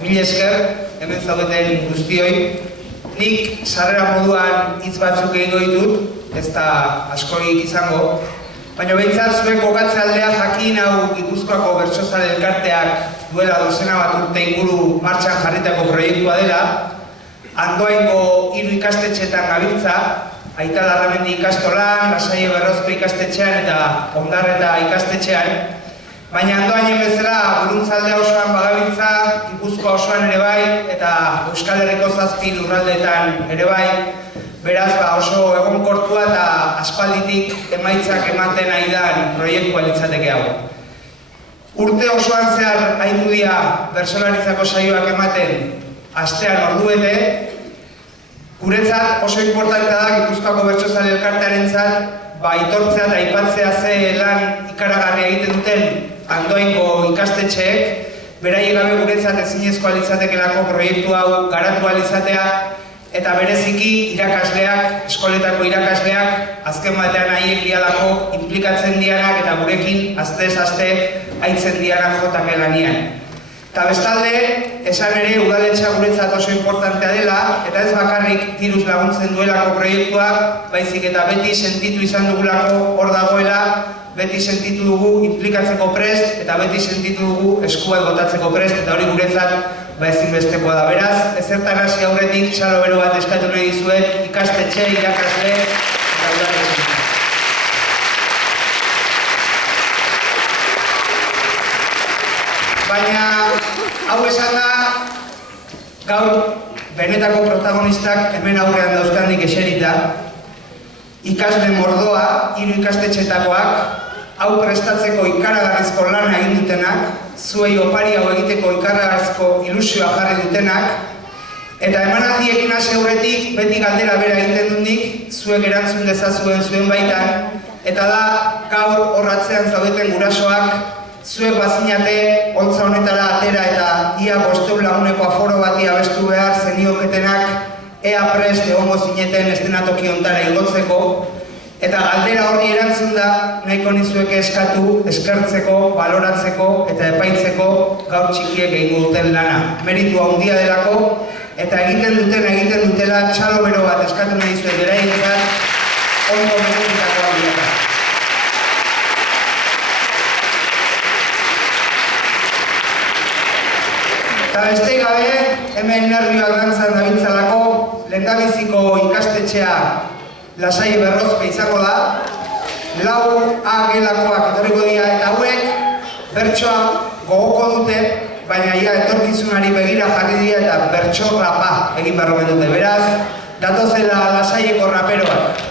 mil esker, hemen zaudeten guztioi. Nik sarrera moduan hitz batzuk egingo ditut, ez da askorik izango, baina behintzat zuek kokatzaldea jakin hau Gipuzkoako Bertsozale Elkarteak duela dozena bat urte inguru martxan jarritako proiektua dela, Andoaingo 3 ikastetxeetan gabiltza, Aita Larramendi ikastolan, Lasaie Berrozko ikastetxean eta Ondarreta ikastetxean, baina Andoainen bezala Guruntzaldea osoan bagabiltza, Gipuzkoa osoan ere bai, eta Euskal Herriko 7 lurraldeetan ere bai, beraz oso egonkortua eta aspalditik emaitzak ematen ari den proiektua litzateke hau. Urte osoan zehar haindu dira bertsolaritzako saioak ematen astean orduete, guretzat oso importantea da Gipuzkoako Bertsozale Elkartearentzat aitortzea eta aipatzea ze lan ikaragarria egiten duten Andoaingo ikastetxeek, beraiek gabe guretzat ezinezkoa litzatekelako proiektu hau garatu ahal izatea, eta bereziki irakasleak, eskoletako irakasleak, azken batean haiek dialako inplikatzen dianak eta gurekin astez aste haitzen dianak jotake lanian. Eta bestalde, esan ere udaletxea guretzat oso importantea dela, eta ez bakarrik diruz laguntzen duelako proiektua, baizik eta beti sentitu izan dugulako hor dagoela, beti sentitu dugu inplikatzeko prest, eta beti sentitu dugu eskuak botatzeko prest, eta hori guretzat ezinbestekoa da. Beraz, ezertan hasi aurretik txalo bero bat eskatu nahi dizuet, ikastetxe, irakasle, eta udaletxe. Baina, hau esan da, gaur benetako protagonistak hemen aurrean dauzkandik eserita, ikasle mordoa, 3 ikastetxetakoak, hau prestatzeko ikaragarrizko lana egin dutenak, zuei opari hau egiteko ikaragarrizko ilusioa jarri dutenak, eta emanaldiekin hasi aurretik beti galdera bera egiten dunik, zuek erantzun dezazuen zuen baitan, eta da gaur horratzean zaudeten gurasoak, zuek bazinate holtza honetara atera eta ia 500 laguneko aforo bati abestu behar zenioketenak ea prest egongo zineten eszenatoki hontara igotzeko, eta galdera horri erantzun da nahiko nizueke eskatu, eskertzeko, baloratzeko eta epaitzeko gaur txikiek egingo duten lana. Meritua handia delako, eta egiten dutela txalo bero bat eskatu nahi zuen beraientzat ondo merezitako handiak. Eta beste gabe, hemen nervioak dantzan dabiltzalako, lehendabiziko ikastetxea Lasaie Berrozko izango da, 4 A gelakoak etorriko dira eta hauek bertsoa gogoko dute, baina ia etorkizunari begira jarri dira eta bertso rapa egin barro dute. Beraz, datozela Lasaieko raperoak.